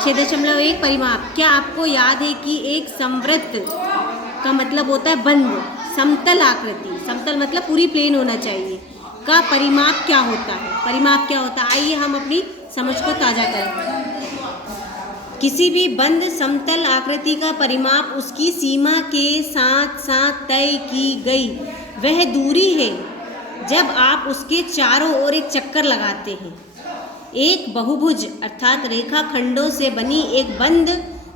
6.1 परिमाप। क्या आपको याद है कि एक समवृत्त का मतलब होता है बंद, समतल आकृति, समतल मतलब पूरी प्लेन होना चाहिए, का परिमाप क्या होता है? परिमाप क्या होता है? आइए हम अपनी समझ को ताज़ा करें। किसी भी बंद समतल आकृति का परिमाप उसकी सीमा के साथ साथ तय की गई वह दूरी है जब आप उसके चारों ओर एक चक्कर लगाते हैं। एक बहुभुज अर्थात रेखाखंडों से बनी एक बंद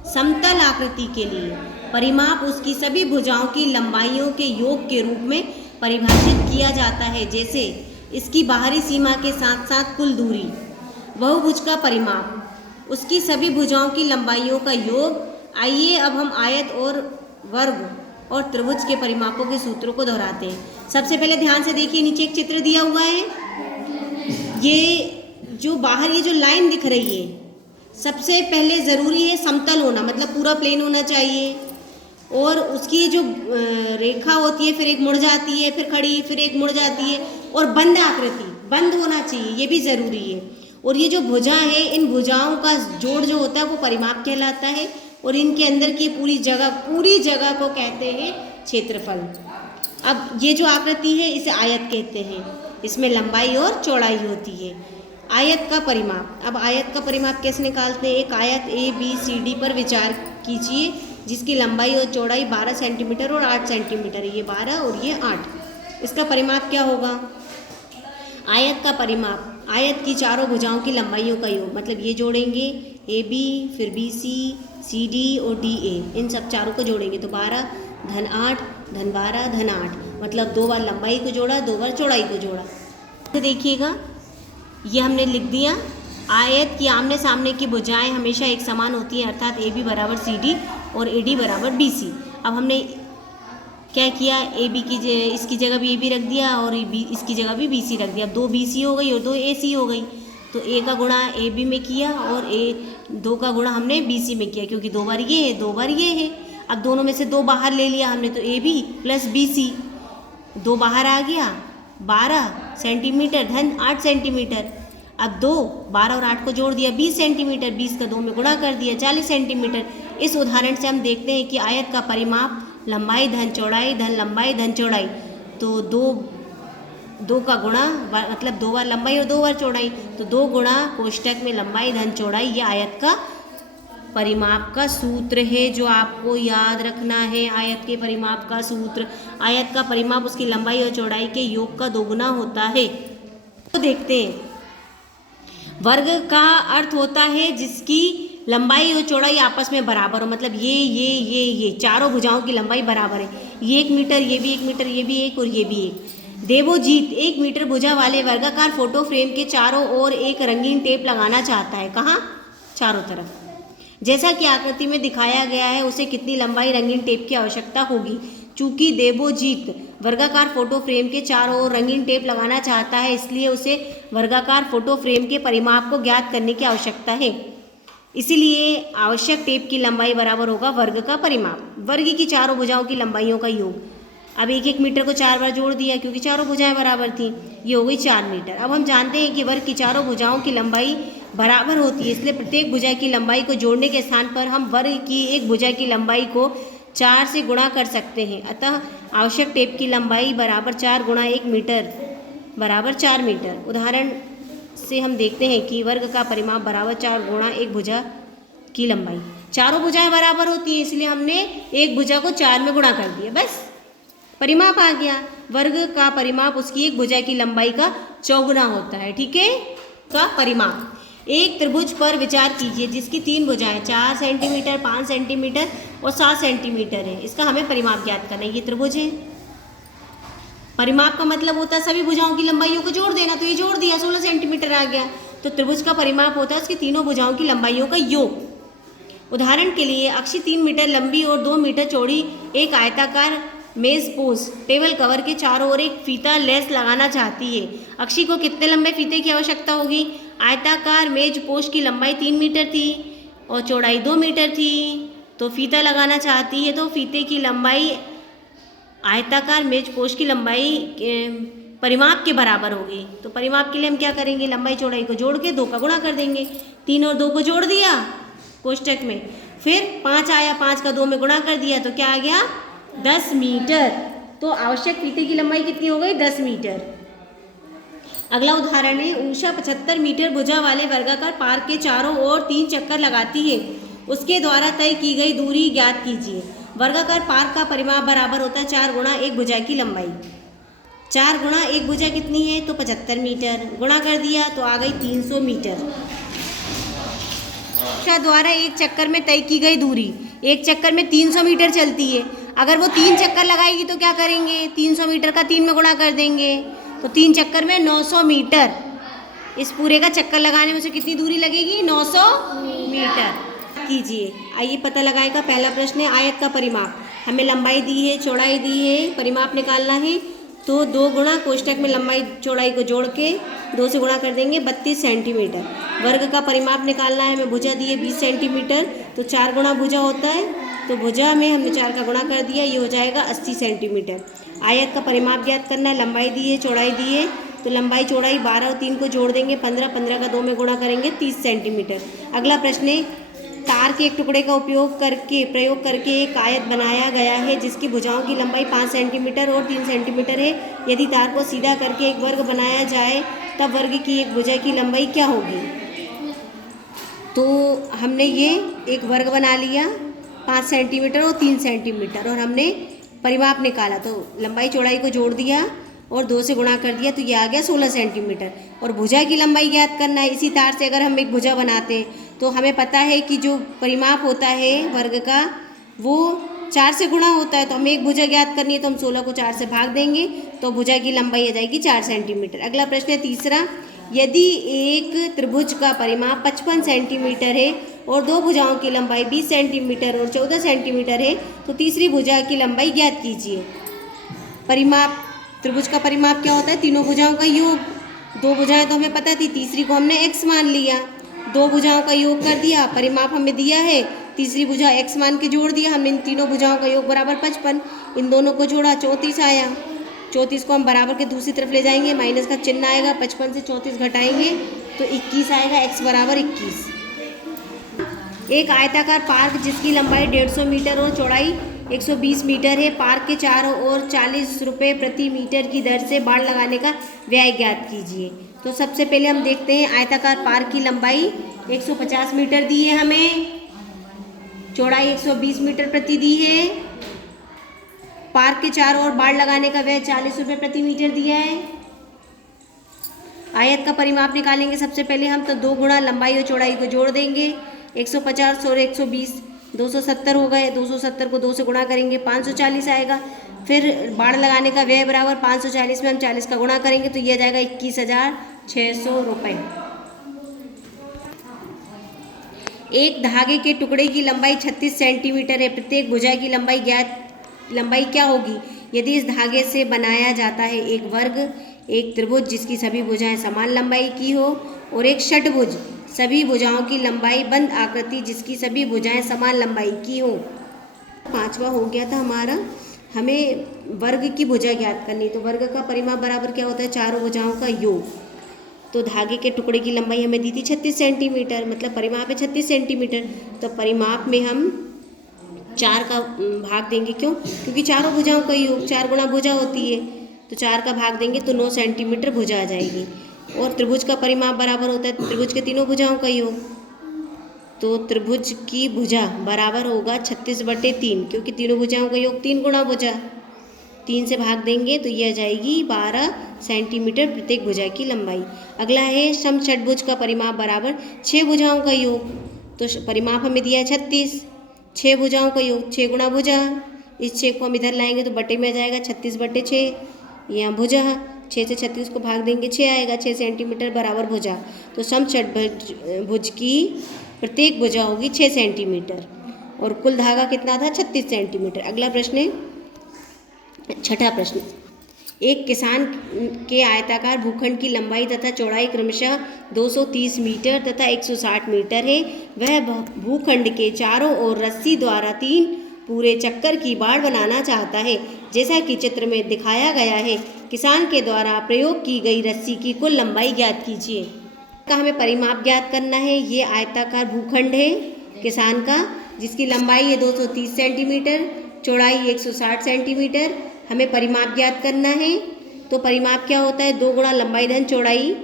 समतल आकृति के लिए परिमाप उसकी सभी भुजाओं की लंबाइयों के योग के रूप में परिभाषित किया जाता है, जैसे इसकी बाहरी सीमा के साथ साथ कुल दूरी। बहुभुज का परिमाप उसकी सभी भुजाओं की लंबाइयों का योग। आइए अब हम आयत और वर्ग और त्रिभुज के परिमापों के सूत्रों को दोहराते हैं। सबसे पहले ध्यान से देखिए, नीचे एक चित्र दिया हुआ है। ये जो बाहर ये जो लाइन दिख रही है, सबसे पहले ज़रूरी है समतल होना, मतलब पूरा प्लेन होना चाहिए। और उसकी जो रेखा होती है फिर एक मुड़ जाती है, फिर खड़ी, फिर एक मुड़ जाती है, और बंद आकृति, बंद होना चाहिए, ये भी ज़रूरी है। और ये जो भुजा है, इन भुजाओं का जोड़ जो होता है वो परिमाप कहलाता है। और इनके अंदर की पूरी जगह को कहते हैं क्षेत्रफल। अब ये जो आकृति है इसे आयत कहते हैं, इसमें लंबाई और चौड़ाई होती है। आयत का परिमाप। अब आयत का परिमाप कैसे निकालते हैं? एक आयत ABCD पर विचार कीजिए जिसकी लंबाई और चौड़ाई 12 सेंटीमीटर और 8 सेंटीमीटर है। ये 12 और ये 8। इसका परिमाप क्या होगा? आयत का परिमाप आयत की चारों भुजाओं की लंबाइयों का योग, मतलब ये जोड़ेंगे AB, फिर BC, CD और DA, इन सब चारों को जोड़ेंगे तो 12 धन 8 धन 12 धन 8, मतलब 2 बार लंबाई को जोड़ा, 2 बार चौड़ाई को जोड़ा। तो देखिएगा ये हमने लिख दिया। आयत की आमने सामने की भुजाएं हमेशा एक समान होती हैं, अर्थात AB बराबर CD और AD बराबर BC। अब हमने क्या किया, AB की इसकी जगह भी AB रख दिया और इसकी जगह भी BC रख दिया। अब 2 BC हो गई और 2 AC हो गई, तो A का गुणा AB में किया और 2 का गुणा हमने BC में किया, क्योंकि 2 बार ये है 2 बार ये है। अब दोनों में से 2 बाहर ले लिया हमने, तो AB प्लस BC, 2 बाहर आ गया, 12 सेंटीमीटर धन 8 सेंटीमीटर। अब 2 12 और 8 को जोड़ दिया 20 सेंटीमीटर, 20 का 2 में गुणा कर दिया 40 सेंटीमीटर। इस उदाहरण से हम देखते हैं कि आयत का परिमाप लंबाई धन चौड़ाई धन लंबाई धन चौड़ाई, तो 2 का गुणा, मतलब 2 बार लंबाई और 2 बार चौड़ाई, तो 2 गुणा कोष्टक में लंबाई धन चौड़ाई, ये आयत का परिमाप का सूत्र है जो आपको याद रखना है। आयत के परिमाप का सूत्र, आयत का परिमाप उसकी लंबाई और चौड़ाई के योग का 2 गुना होता है। तो देखते हैं, वर्ग का अर्थ होता है जिसकी लंबाई और चौड़ाई आपस में बराबर हो, मतलब ये चारों भुजाओं की लंबाई बराबर है। ये 1 मीटर, ये भी 1 मीटर, ये भी 1 और ये भी 1। देवोजीत 1 मीटर भुजा वाले वर्गाकार फोटो फ्रेम के चारों ओर एक रंगीन टेप लगाना चाहता है। कहाँ? चारों तरफ। जैसा कि आकृति में दिखाया गया है, उसे कितनी लंबाई रंगीन टेप की आवश्यकता होगी? चूंकि देवोजीत वर्गाकार फोटो फ्रेम के चारों ओर रंगीन टेप लगाना चाहता है, इसलिए उसे वर्गाकार फोटो फ्रेम के परिमाप को ज्ञात करने की आवश्यकता है। इसीलिए आवश्यक टेप की लंबाई बराबर होगा वर्ग का परिमाप, वर्ग की चारों भुजाओं की लंबाइयों का योग। अब 1-1 मीटर को 4 बार जोड़ दिया क्योंकि चारों भुजाएं बराबर थीं, ये हो गई 4 मीटर। अब हम जानते हैं कि वर्ग की चारों भुजाओं की लंबाई बराबर होती है, इसलिए प्रत्येक भुजा की लंबाई को जोड़ने के स्थान पर हम वर्ग की एक भुजा की लंबाई को 4 से गुणा कर सकते हैं। अतः आवश्यक टेप की लंबाई बराबर 4 गुणा 1 मीटर बराबर 4 मीटर। उदाहरण से हम देखते हैं कि वर्ग का परिमाप बराबर 4 गुणा 1 भुजा की लंबाई। चारों भुजाएं बराबर होती हैं, इसलिए हमने एक भुजा को 4 में गुणा कर दिया, बस परिमाप आ गया। वर्ग का परिमाप उसकी एक भुजा की लंबाई का चौगुना होता है। ठीक है, का परिमाप। एक त्रिभुज पर विचार कीजिए जिसकी 3 भुजाएं 4 सेंटीमीटर, 5 सेंटीमीटर और 7 सेंटीमीटर है। इसका हमें परिमाप ज्ञात करना है। ये त्रिभुज है। परिमाप का मतलब होता है सभी भुजाओं की लंबाइयों को जोड़ देना, तो ये जोड़ दिया 16 सेंटीमीटर आ गया। तो त्रिभुज का परिमाप होता है उसकी तीनों भुजाओं की लंबाइयों का योग। उदाहरण के लिए अक्षी 3 मीटर लंबी और 2 मीटर चौड़ी एक आयताकार मेज पोज टेबल कवर के चारों ओर एक फीता लेस लगाना चाहती है। अक्षी को कितने लंबे फीते की आवश्यकता होगी? आयताकार मेज पोज की लंबाई 3 मीटर थी और चौड़ाई 2 मीटर थी, तो फीता लगाना चाहती है, तो फीते की लंबाई आयताकार मेज पोज की लंबाई परिमाप के बराबर होगी। तो परिमाप के लिए हम क्या करेंगे? लंबाई चौड़ाई को जोड़ के 2 का गुणा कर देंगे। 3 और 2 को जोड़ दिया कोष्टक में। फिर 5 आया, 5 का 2 में गुणा कर दिया तो क्या आ गया 10 मीटर। तो आवश्यक फीते की लंबाई कितनी हो गई 10 मीटर। अगला उदाहरण है, उषा 75 मीटर भुजा वाले वर्गाकार पार्क के चारों ओर 3 चक्कर लगाती है। उसके द्वारा तय की गई दूरी ज्ञात कीजिए। वर्गाकार पार्क का परिमाप बराबर होता है 4 गुणा 1 भुजा की लंबाई। 4 गुणा 1 भुजा कितनी है तो 75 मीटर, गुणा कर दिया तो आ गई 300 मीटर। उषा द्वारा एक चक्कर में तय की गई दूरी, एक चक्कर में 300 मीटर चलती है। अगर वो 3 चक्कर लगाएगी तो क्या करेंगे, 300 मीटर का 3 में गुणा कर देंगे तो 3 चक्कर में 900 मीटर। इस पूरे का चक्कर लगाने में से कितनी दूरी लगेगी 900 मीटर। कीजिए, आइए पता लगाएगा। पहला प्रश्न है आयत का परिमाप। हमें लंबाई दी है, चौड़ाई दी है, परिमाप निकालना है। तो 2 गुणा कोष्टक में लंबाई चौड़ाई को जोड़ के 2 से गुणा कर देंगे 32 सेंटीमीटर। वर्ग का परिमाप निकालना है, हमें भुजा दी है 20 सेंटीमीटर, तो 4 गुणा भुजा होता है, तो भुजा में हमने 4 का गुणा कर दिया, ये हो जाएगा 80 सेंटीमीटर। आयत का परिमाप ज्ञात करना है, लंबाई दी है, चौड़ाई दी है, तो लंबाई चौड़ाई 12 और 3 को जोड़ देंगे 15, 15 का 2 में गुणा करेंगे 30 सेंटीमीटर। अगला प्रश्न है, तार के एक टुकड़े का प्रयोग करके एक आयत बनाया गया है जिसकी भुजाओं की लंबाई 5 सेंटीमीटर और 3 सेंटीमीटर है। यदि तार को सीधा करके एक वर्ग बनाया जाए तब वर्ग की एक भुजा की लंबाई क्या होगी। तो हमने ये एक वर्ग बना लिया 5 सेंटीमीटर और 3 सेंटीमीटर और हमने परिमाप निकाला, तो लंबाई चौड़ाई को जोड़ दिया और 2 से गुणा कर दिया तो ये आ गया 16 सेंटीमीटर। और भुजा की लंबाई ज्ञात करना है। इसी तार से अगर हम एक भुजा बनाते हैं तो हमें पता है कि जो परिमाप होता है वर्ग का वो 4 से गुणा होता है, तो हमें एक भुजा ज्ञात करनी है तो हम 16 को 4 से भाग देंगे तो भुजा की लंबाई आ जाएगी 4 सेंटीमीटर। अगला प्रश्न है तीसरा, यदि एक त्रिभुज का परिमाप 55 सेंटीमीटर है और 2 भुजाओं की लंबाई 20 सेंटीमीटर और 14 सेंटीमीटर है तो तीसरी भुजा की लंबाई ज्ञात कीजिए। परिमाप, त्रिभुज का परिमाप क्या होता है, तीनों भुजाओं का योग। 2 भुजाएं तो हमें पता थी, तीसरी को हमने x मान लिया, 2 भुजाओं का योग कर दिया, परिमाप हमें दिया है, तीसरी भुजा x मान के जोड़ दिया हमने। इन तीनों भुजाओं का योग बराबर 55, इन दोनों को जोड़ा 34 आया। 34 को हम बराबर के दूसरी तरफ ले जाएंगे, माइनस का चिन्ह आएगा, 55 से 34 घटाएंगे तो 21 आएगा, x बराबर 21। एक आयताकार पार्क जिसकी लंबाई 150 मीटर और चौड़ाई 120 मीटर है, पार्क के चारों ओर 40 रुपये प्रति मीटर की दर से बाड़ लगाने का व्यय ज्ञात कीजिए। तो सबसे पहले हम देखते हैं आयताकार पार्क की लंबाई 150 मीटर दी है हमें, चौड़ाई 120 मीटर प्रति दी है, पार्क के चारों ओर बाड़ लगाने का व्यय 40 रुपये प्रति मीटर दिया है। आयत का परिमाप निकालेंगे सबसे पहले हम, तो 2 गुणा लंबाई और चौड़ाई को जोड़ देंगे, 150 और 120 270 हो गए, 270 को 2 से गुणा करेंगे 540 आएगा। फिर बाड़ लगाने का व्यय बराबर 540 में हम 40 का गुणा करेंगे तो ये आ जाएगा 21,600 रुपये। एक धागे के टुकड़े की लंबाई 36 सेंटीमीटर है, प्रत्येक भुजा की लंबाई क्या होगी यदि इस धागे से बनाया जाता है एक वर्ग, एक त्रिभुज जिसकी सभी भुजाएं समान लंबाई की हो और एक षटभुज, सभी भुजाओं की लंबाई बंद आकृति जिसकी सभी भुजाएं समान लंबाई की हो। 5वां हो गया था हमारा, हमें वर्ग की भुजा ज्ञात करनी, तो वर्ग का परिमाप बराबर क्या होता है, चारों भुजाओं का योग। तो धागे के टुकड़े की लंबाई हमें दी थी 36 सेंटीमीटर, मतलब परिमाप है 36 सेंटीमीटर, तो परिमाप में हम 4 का भाग देंगे, क्यों, क्योंकि चारों भुजाओं का योग, 4 गुणा भुजा होती है, तो 4 का भाग देंगे तो 9 सेंटीमीटर भुजा आ जाएगी। और त्रिभुज का परिमाप बराबर होता है त्रिभुज के तीनों भुजाओं का योग, तो त्रिभुज की भुजा बराबर होगा 36/3, क्योंकि तीनों भुजाओं का योग 3 गुणा भुजा, 3 से भाग देंगे तो यह आ जाएगी 12 सेंटीमीटर प्रत्येक भुजा की लंबाई। अगला है समषटभुज का परिमाप बराबर 6 भुजाओं का योग, तो परिमाप हमें दिया है 36, 6 भुजाओं का योग 6 गुणा भुजा, इस 6 को हम इधर लाएंगे तो बटे में आ जाएगा 36/6, यहाँ भुजा 6 से 36 को भाग देंगे 6 आएगा, 6 सेंटीमीटर बराबर भुजा। तो समषटभुज की प्रत्येक भुजा होगी 6 सेंटीमीटर और कुल धागा कितना था 36 सेंटीमीटर। अगला प्रश्न है, 6ठा प्रश्न, एक किसान के आयताकार भूखंड की लंबाई तथा चौड़ाई क्रमशः 230 मीटर तथा 160 मीटर है। वह भूखंड के चारों ओर रस्सी द्वारा 3 पूरे चक्कर की बाड़ बनाना चाहता है, जैसा कि चित्र में दिखाया गया है। किसान के द्वारा प्रयोग की गई रस्सी की कुल लंबाई ज्ञात कीजिए। का हमें परिमाप ज्ञात करना है। ये आयताकार भूखंड है, किसान का, जिसकी लंबाई है 230 सेंटीमीटर, चौड़ाई 160 सेंटीमीटर। हमें परिमाप ज्ञात करना है। तो परिमाप क्या होता है, 2 गुणा लंबाई धन चौड़ाई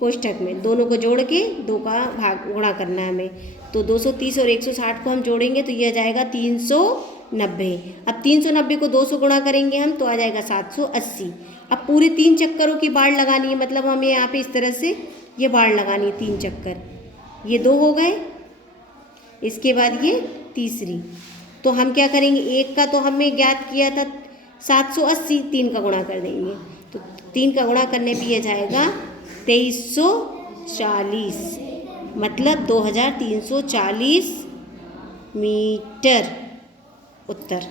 कोष्ठक में, दोनों को जोड़ के 2 का भाग गुणा करना है हमें। तो 230 और 160 को हम जोड़ेंगे तो यह आ जाएगा 390। अब 390 को 200 गुणा करेंगे हम तो आ जाएगा 780। अब पूरे 3 चक्करों की बाड़ लगानी है, मतलब हमें यहाँ पे इस तरह से ये बाड़ लगानी है 3 चक्कर। ये 2 हो गए, इसके बाद ये तीसरी। तो हम क्या करेंगे, एक का तो हमने ज्ञात किया था 780, 3 का गुणा कर देंगे तो 3 का गुणा करने पे ये जाएगा 2340, मतलब 2340 मीटर उत्तर।